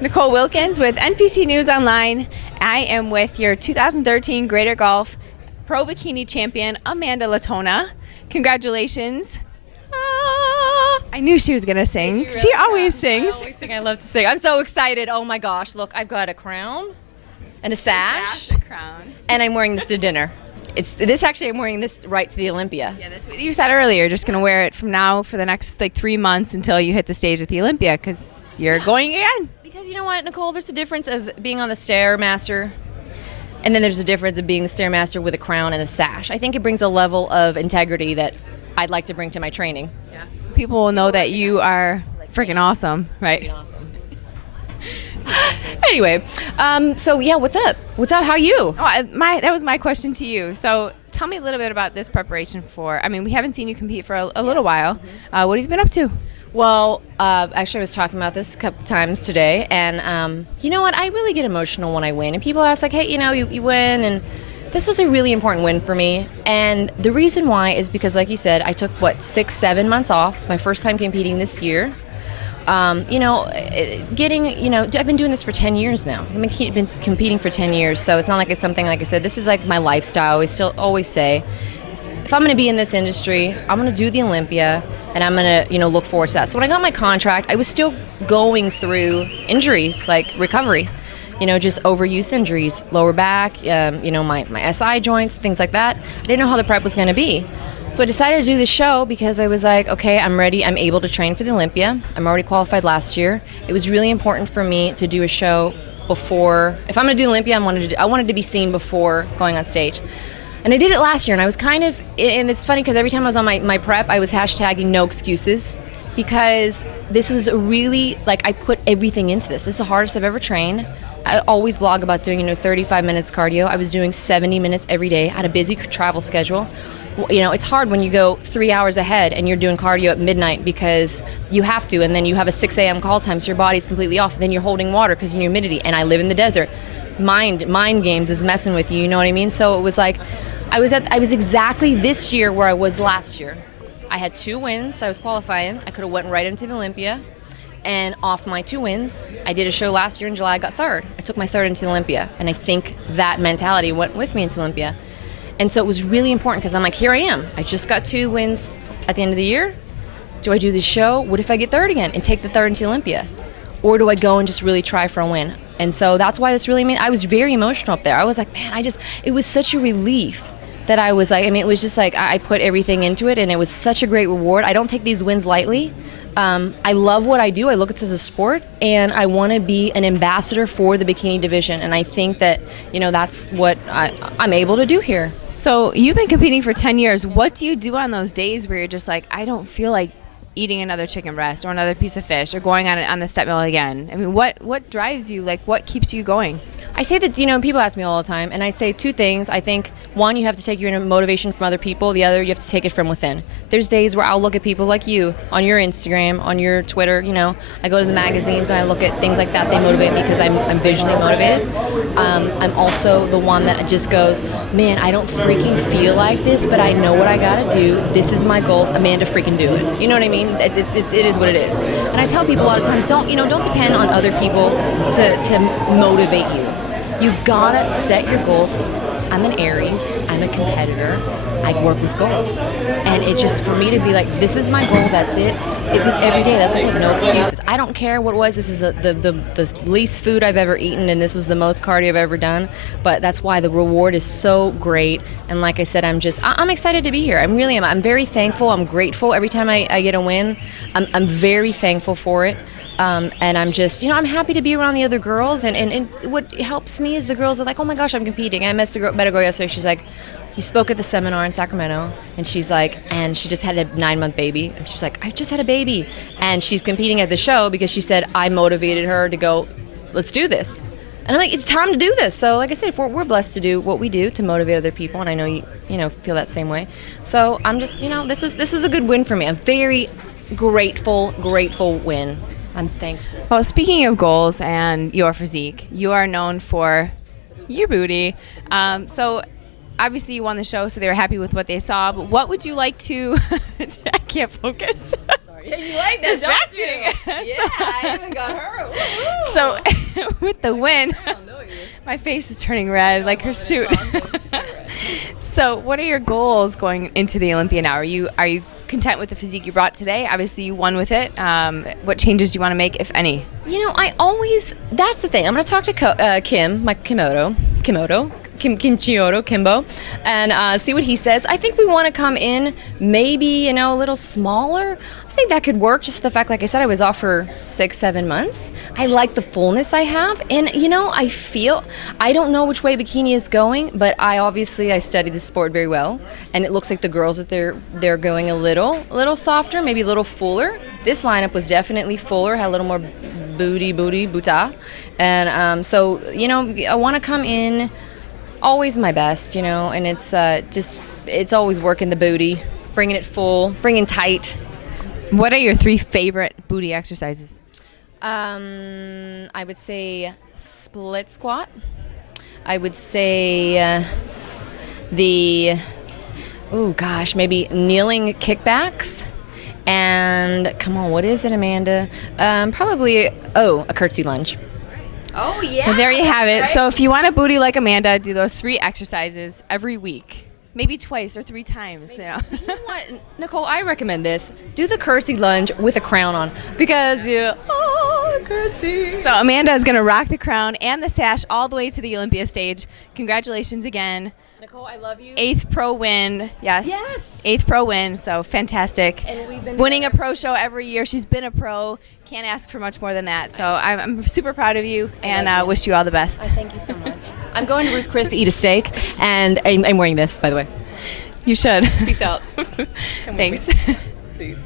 Nicole Wilkins with NPC News Online. I am with your 2013 Greater Gulf Pro Bikini Champion, Amanda Latona. Congratulations. I knew she was going to sing. She always sings. I always sing. I love to sing. I'm so excited. Oh my gosh. Look, I've got a crown and a sash. A crown. And I'm wearing this to dinner. I'm wearing this right to the Olympia. Yeah, that's what you said earlier. You're just going to wear it from now for the next 3 months until you hit the stage at the Olympia because you're going again. Because you know what, Nicole, there's a difference of being on the Stairmaster and then there's a difference of being the Stairmaster with a crown and a sash. I think it brings a level of integrity that I'd like to bring to my training. Yeah. People will know that you are freaking awesome, right? Freaking awesome. Anyway, so yeah, what's up? What's up? How are you? Oh, that was my question to you. So tell me a little bit about this preparation for. I mean, we haven't seen you compete for a little while. What have you been up to? Well, actually, I was talking about this a couple times today, and you know what? I really get emotional when I win, and people ask like, "Hey, you know, you win," and this was a really important win for me. And the reason why is because, like you said, I took 6-7 months off. It's my first time competing this year. I've been doing this for 10 years now. I've been competing for 10 years, so it's not like it's something, like I said, this is like my lifestyle. I still always say, if I'm going to be in this industry, I'm going to do the Olympia, and I'm going to, look forward to that. So when I got my contract, I was still going through injuries, like recovery, just overuse injuries, lower back, my SI joints, things like that. I didn't know how the prep was going to be. So I decided to do this show because I was like, okay, I'm ready. I'm able to train for the Olympia. I'm already qualified last year. It was really important for me to do a show before. If I'm going to do Olympia, I wanted to be seen before going on stage. And I did it last year, and I was and it's funny because every time I was on my prep, I was hashtagging no excuses because this was really, I put everything into this. This is the hardest I've ever trained. I always blog about doing, 35 minutes cardio. I was doing 70 minutes every day. I had a busy travel schedule. It's hard when you go 3 hours ahead and you're doing cardio at midnight because you have to, and then you have a 6 a.m. call time, so your body's completely off. Then you're holding water because of your humidity, and I live in the desert. Mind games is messing with you, you know what I mean? So it was like, I was exactly this year where I was last year. I had 2 wins. I was qualifying. I could have went right into the Olympia, and off my 2 wins, I did a show last year in July. I got 3rd. I took my 3rd into the Olympia, and I think that mentality went with me into the Olympia. And so it was really important because I'm like, here I am. I just got 2 wins at the end of the year. Do I do this show? What if I get 3rd again and take the 3rd into Olympia? Or do I go and just really try for a win? And so that's why this really I was very emotional up there. I was like, man, it was such a relief that I was like, it was just like I put everything into it, and it was such a great reward. I don't take these wins lightly. I love what I do. I look at this as a sport, and I want to be an ambassador for the bikini division. And I think that, that's what I'm able to do here. So you've been competing for 10 years. What do you do on those days where you're just like, I don't feel like eating another chicken breast or another piece of fish or going on the step mill again? I mean, what drives you? What keeps you going? I say that, people ask me all the time, and I say 2 things. I think, one, you have to take your motivation from other people. The other, you have to take it from within. There's days where I'll look at people like you on your Instagram, on your Twitter, I go to the magazines and I look at things like that. They motivate me because I'm visually motivated. I'm also the one that just goes, man, I don't freaking feel like this, but I know what I gotta do. This is my goals. Amanda, freaking do it. You know what I mean? It is what it is. And I tell people a lot of times, don't depend on other people to motivate you. You gotta set your goals. I'm an Aries, I'm a competitor, I work with goals. And it just, for me to be like, this is my goal, that's it. It was every day, that's what I said, no excuses. I don't care what it was, this is the least food I've ever eaten, and this was the most cardio I've ever done. But that's why the reward is so great. And like I said, I'm excited to be here. I'm very thankful, I'm grateful every time I get a win. I'm very thankful for it. And I'm just, I'm happy to be around the other girls. And what helps me is the girls are like, oh my gosh, I'm competing. I met a girl yesterday. She's like, you spoke at the seminar in Sacramento. And she's like, and she just had a 9-month baby. And she's like, I just had a baby. And she's competing at the show because she said, I motivated her to go, let's do this. And I'm like, it's time to do this. So like I said, we're blessed to do what we do to motivate other people. And I know you feel that same way. So I'm just, this was a good win for me. I'm very grateful win. I'm thankful. Well, speaking of goals and your physique, you are known for your booty. So obviously you won the show, so they were happy with what they saw. But what would you like to? I can't focus. Sorry. You like that, Distracting. Yeah, I even got her. Woo-hoo. So with the win, my face is turning red like her suit. So what are your goals going into the Olympia now? Are you content with the physique you brought today? Obviously you won with it. What changes do you want to make, if any? You know, that's the thing. I'm going to talk to Kim, my Kimbo, and see what he says. I think we want to come in maybe, a little smaller. I think that could work. Just the fact, like I said, I was off for 6-7 months. I like the fullness I have. And, I don't know which way bikini is going, but I study the sport very well. And it looks like the girls that they're going a little softer, maybe a little fuller. This lineup was definitely fuller, had a little more buta. And I want to come in always my best, and it's always working the booty, bringing it full, bringing tight. What are your 3 favorite booty exercises? I would say split squat. I would say maybe kneeling kickbacks. And come on, what is it, Amanda? Probably a curtsy lunge. Oh, yeah. Well, there you have it. Right? So if you want a booty like Amanda, do those 3 exercises every week. Maybe twice or 3 times. You know what, Nicole, I recommend this. Do the curtsy lunge with a crown on because curtsy. So Amanda is going to rock the crown and the sash all the way to the Olympia stage. Congratulations again. Nicole, I love you. 8th pro win. Yes. 8th pro win. So fantastic. And we've been winning a pro show every year. She's been a pro. Can't ask for much more than that. So I'm super proud of you and wish you all the best. Thank you so much. I'm going to Ruth Chris to eat a steak, and I'm wearing this, by the way. You should. Peace out. Thanks. Please.